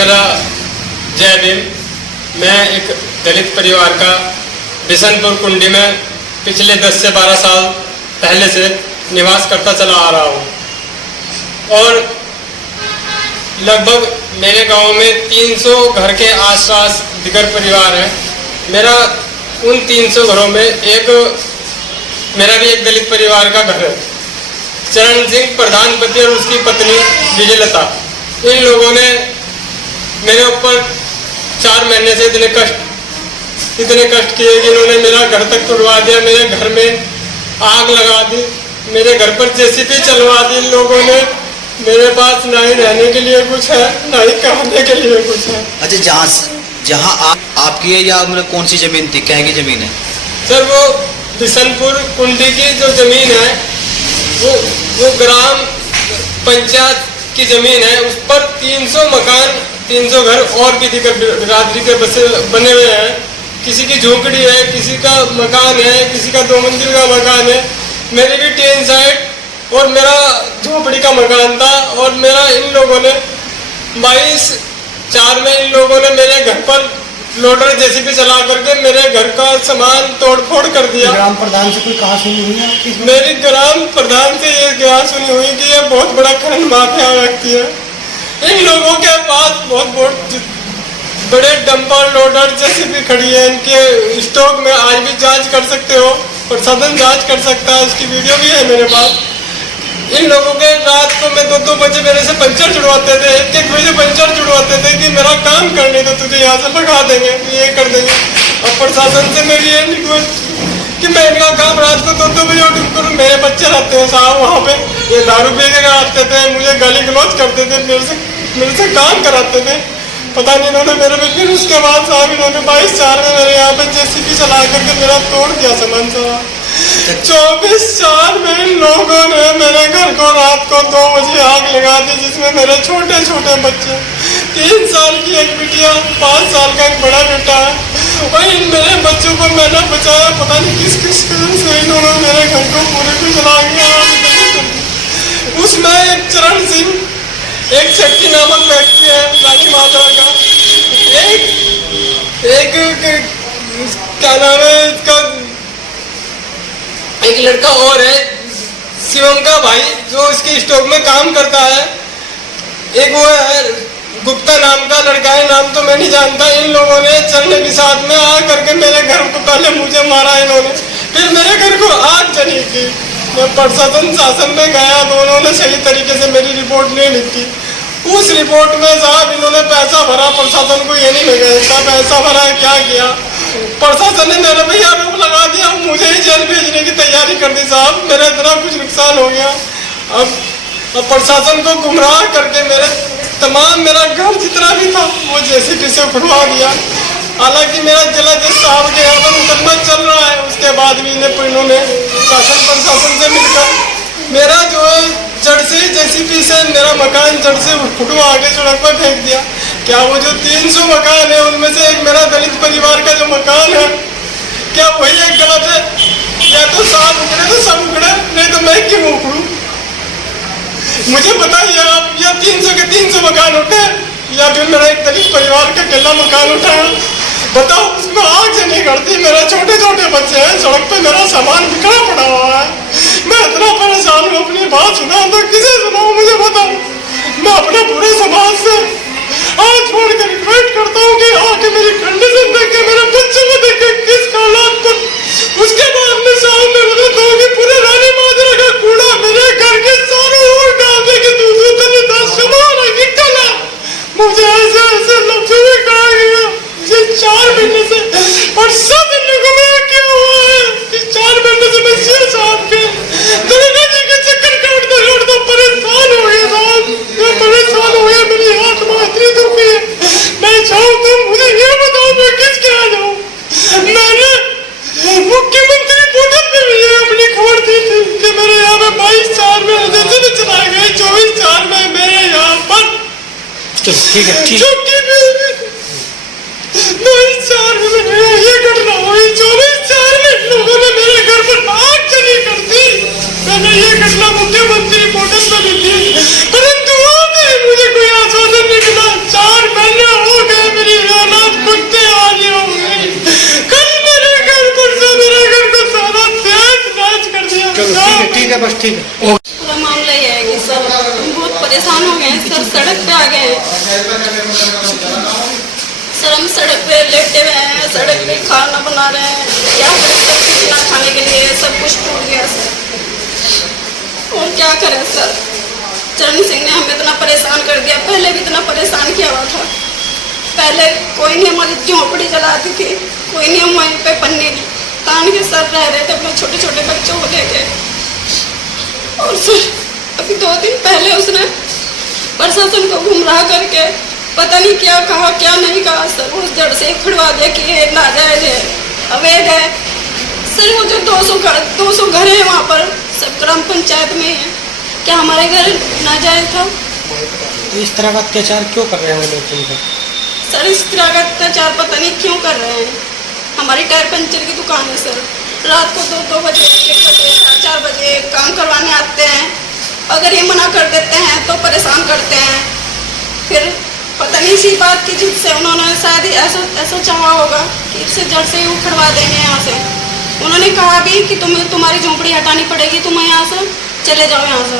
मेरा जय भीम। मैं एक दलित परिवार का बिशनपुर कुंडी में पिछले 10 से 12 साल पहले से निवास करता चला आ रहा हूँ और लगभग मेरे गांव में 300 घर के आसपास दिगर परिवार हैं। मेरा उन 300 घरों में मेरा भी एक दलित परिवार का घर है। चरण सिंह प्रधानपति और उसकी पत्नी विजयलता, इन लोगों ने मेरे ऊपर 4 महीने से इतने कष्ट किए कि इन्होंने मेरा घर तक तुड़वा दिया, मेरे घर में आग लगा दी, मेरे घर पर जेसीबी चलवा दी इन लोगों ने। मेरे पास ना ही रहने के लिए कुछ है, ना ही खाने के लिए कुछ है। अच्छा, जहाँ आपकी है या मतलब कौन सी जमीन थी, क्या की जमीन है? सर वो बिशनपुर कुंडी की जो जमीन है वो ग्राम पंचायत की जमीन है। उस पर 300 मकान, 300 घर और भी बिरादरी के बने हुए हैं। किसी की झोंपड़ी है, किसी का मकान है, किसी का 2 मंजिल का मकान है। मेरी भी टीन साइड और मेरा झोंपड़ी का मकान था और मेरा इन लोगों ने 22/4 में इन लोगों ने मेरे घर पर लोडर जेसीबी चला करके मेरे घर का सामान तोड़फोड़ कर दिया। ग्राम प्रधान से कोई कहा सुनी हुई है? मेरी ग्राम प्रधान से ये कहा सुनी हुई कि ये बहुत बड़ा खनन माफिया व्यक्ति है। इन लोगों के पास बहुत बड़े डंपर लोडर जेसीबी खड़ी है। इनके स्टॉक में आज भी जांच कर सकते हो, प्रशासन जांच कर सकता है, उसकी वीडियो भी है मेरे पास। इन लोगों के रात को मैं 2-2 बजे मेरे से पंचर जुड़वाते थे, 1-1 बजे पंचर जुड़वाते थे कि मेरा काम करने दो, तुझे यहाँ से भगा देंगे, ये कर देंगे। और प्रशासन से मेरी ये रिक्वेस्ट कि मैं इनका काम रात को 2-2 बजे उठ करूँ। मेरे बच्चे रहते हैं साहब वहाँ पे, ये दारू पी के आते थे, मुझे गाली गलौज करते थे, मेरे से काम कराते थे। पता नहीं इन्होंने मेरे में फिर उसके बाद साहब इन्होंने 22/4 में मेरे यहाँ पे जेसीबी चला करके मेरा तोड़ दिया सामान साहब। 24/4 में इन लोगों ने मेरे घर को रात को 2 बजे आग लगा दी, जिसमें मेरे छोटे छोटे बच्चे, 3 साल की एक बिटिया, 5 साल का एक बड़ा बेटा है। और इन मेरे बच्चों को मैंने बचाया, पता नहीं किस कदम से इन्होंने मेरे घर को पूरे को जला दिया। उसमें एक चरण सिंह, एक शक्ति नामक व्यक्ति है रानी माता का, एक क्या नाम है इसका, एक लड़का और है शिवम का भाई जो इसकी स्टॉक में काम करता है। एक वो है गुप्ता नाम का लड़का है, नाम तो मैं नहीं जानता। इन लोगों ने चलने के साथ में आ करके मेरे घर को पहले मुझे मारा इन्होंने, फिर मेरे घर को आग जली थी। मैं प्रशासन शासन में गया तो उन्होंने सही तरीके से मेरी रिपोर्ट नहीं लिखी। उस रिपोर्ट में साहब इन्होंने पैसा भरा, प्रशासन को ये नहीं लगा इतना पैसा भरा है, क्या किया। प्रशासन ने मेरे पे आरोप लगा दिया, मुझे ही जेल भेजने की तैयारी कर दी साहब। मेरा इतना कुछ नुकसान हो गया। अब प्रशासन को गुमराह करके मेरा घर जितना भी था वो जेसीबी से उखड़वा दिया। हालांकि मेरा जिला जज साहब के यहाँ पर मुकदमा चल रहा है, उसके बाद भी इन्होंने शासन प्रशासन से मिलकर मेरा जो है जड़ से जेसीबी से मेरा मकान जड़ से फुटवा आगे सड़क पर फेंक दिया। क्या वो जो 300 मकान है उनमें से एक मेरा दलित परिवार का जो मकान है, क्या वही एक गलत है? या तो साथ उखड़े तो सब उखड़े, नहीं तो मैं क्यों उखड़ूं? मुझे बताइए आप, या 300 के 300 मकान उठे या फिर मेरा एक दलित परिवार का अकेला मकान उठा, बताओ उसमें आग से नहीं करती। मेरे छोटे छोटे बच्चे हैं, सड़क पे मेरा सामान बिखरा पड़ा हुआ है। मैं इतना परेशान हूँ, अपनी बात सुना तो किसे सुनाऊं मुझे बताओ। मैं अपने पूरे समाज से हाथ छोड़ कर रिक्वेस्ट करता हूँ कि आके मेरी कंडीशन देखे, मेरे बच्चे को देखे किस हालात पर, उसके बाद में साहब में बताता हूँ कि पूरे रानी माजरा का कूड़ा मेरे घर के चारों ओर डाल दे कि दूसरे तले 10 सामान निकल है। मुझे ऐसे लफ्जों में कहा गया ये 4 महीने से, और सब इन लोगों में क्या हुआ है कि 4 महीने से मैं सीएम साहब के दुर्गा जी के चक्कर काटता परेशान हो गया साहब। मैं परेशान हो गया, मेरी आत्मा इतनी दुखी है। मैं चाहूँ तो मुझे ये बताओ मैं किसके आ जाऊँ। मैंने मुख्यमंत्री पोर्टल पे भी ये अपनी खबर दी थी कि मेरे यहाँ पे 22/4 में जैसे भी चलाए गए, 24/4 में मेरे यहाँ पर ठीक है 22/4 में ये घटना हुई। 24/4 में लोगों ने मेरे घर पर आग चली कर दी। मैंने ये घटना मुख्यमंत्री पोर्टल पे ली थी, परंतु वहाँ पे मुझे कोई आश्वासन नहीं मिला। 4 महीने परेशान हो गए हैं सर, सड़क पे आ गए हैं सर। हम सड़क पे लेटे हुए हैं, सड़क पे खाना बना रहे हैं, क्या करें सर, कुछ ना खाने के लिए सब कुछ टूट गया सर। और क्या करें सर, चरण सिंह ने हमें इतना परेशान कर दिया, पहले भी इतना परेशान किया हुआ था। पहले कोई नहीं हमारी झोंपड़ी जलाती थी, कोई नहीं, हम वहीं पे पन्नी तान के सर रह रहे थे अपने छोटे छोटे बच्चों को लेके। और सर अभी 2 दिन पहले उसने प्रशासन को गुमराह करके पता नहीं क्या कहा क्या नहीं कहा सर, उस जड़ से खुड़वा दिया कि ये नाजायज है, अवैध है सर। वो जो 200 घर है वहाँ पर, सब ग्राम पंचायत में है, क्या हमारे घर नाजायज था? इस तरह का अत्याचार क्यों कर रहे हैं वो लोग तुम पर? सर इस तरह का अत्याचार पता नहीं क्यों कर रहे हैं। हमारी टायर पंचर की दुकान है सर, रात को 2 बजे 1 बजे 4 बजे काम करवाने आते हैं। अगर ये मना कर देते हैं तो परेशान करते हैं। फिर पता नहीं इसी बात की जिससे उन्होंने शायद ऐसा चाहा होगा कि इससे जड़ से ही उखड़वा देंगे यहाँ से। उन्होंने कहा भी कि तुम्हारी झोंपड़ी हटानी पड़ेगी, तुम यहाँ से चले जाओ यहाँ से।